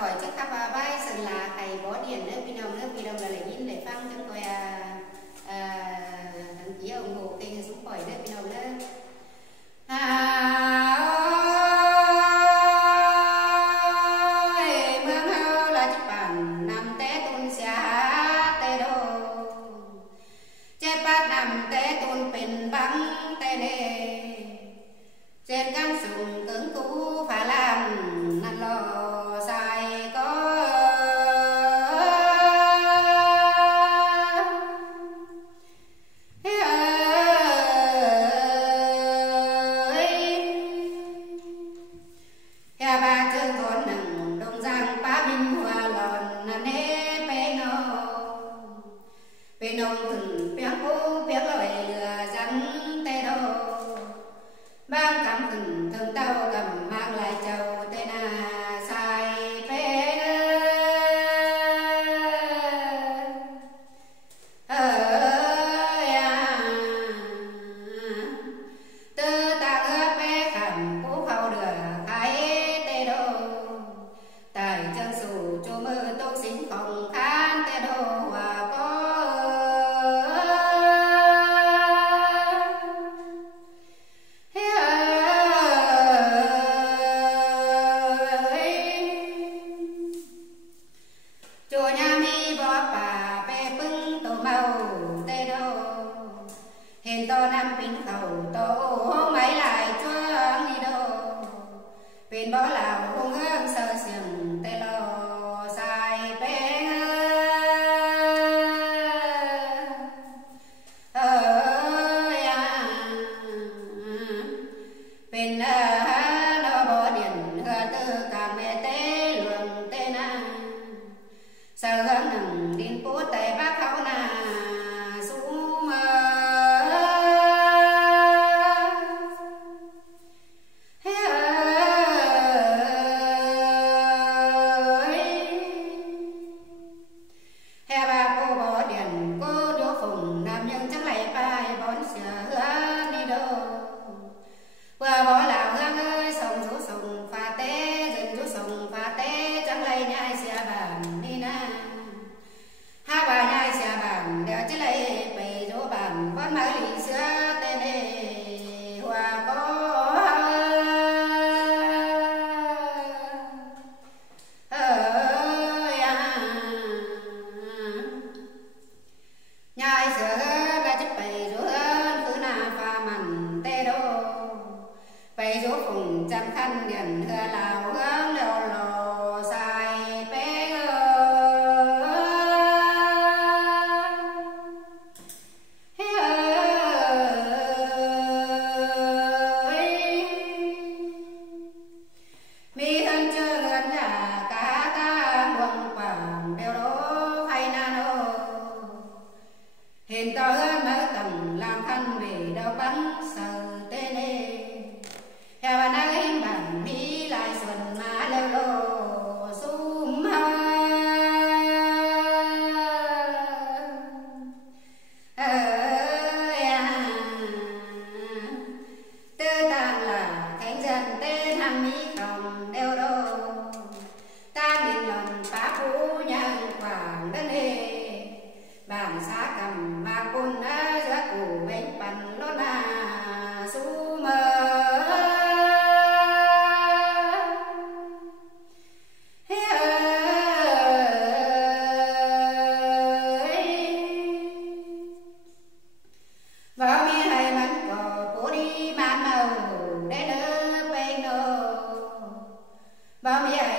khỏi chiếc khắp vai sừng là thầy bó điển nữa phi đồng là lấy nhìn để phăng cho coi thằng chí ủng hộ kênh xuống khỏi nữa phi đồng nữa mương hao là chiếc bản nằm té tôn xá té đô chế bát nằm té tôn bình băng té đề trên căn sùng cứng cú phải làm năn lò xài có hè ba chương con nằng đông giang ba bình hoa lòn năn nê pe nông từng tiếng cú tiếng lời lừa rắn tê đô bang cầm từng thường tao cầm mang lại châu tê na sai phê tư ta ưa phê khẩm cú khâu đưa khai tê đô tại chân sủ cho mơ tốt xính phòng khán tê đô hòa có chùa nhà mi bó bà bê bưng tổ màu tê đô hiện to năm pin khẩu tổ hôm ấy lại cho đi đô pin bó lào hung hương sơ xiềng tê lô sai bê pin nó bó điện hơ tư càng mẹ tê luồng tê na sợ hơn nằng điên bố tê bác khâu na xuống mơ hè ba cô bỏ điện cô đứa phùng nam nhân chắc lại vai bón sửa hứa đi đâu vừa bỏ lào hương ơi sông rú sông pha té dần rú sông pha té chẳng lại nhai xe bàn đi na hai bà nhai xe bàn đeo chứ lại bày rú bàn con mới lì xưa tên đề hòa có nhai sữa là chất bày rú hơn cứ na pha mặn tê đô bày rú phùng trăm khăn điện hưa lào hương lô lô sai bé mi hơn chưa gần là cá ta buông quảng đều đố hay na nô hiện to hơn mở tầng làm khăn về đâu bắn sờ tê nê hè bà na im bằng mi lại xuân má lêu lô sum ha tư tàn là cánh dân tên hàng mi không đeo đô ta định lòng phá phú nhân quảng đất nê bản xã cầm mang quân giữa củ bánh bàn lót na su mơ vào mi hay bắn cổ đi mang đầu để đỡ bên đồ vào mi hay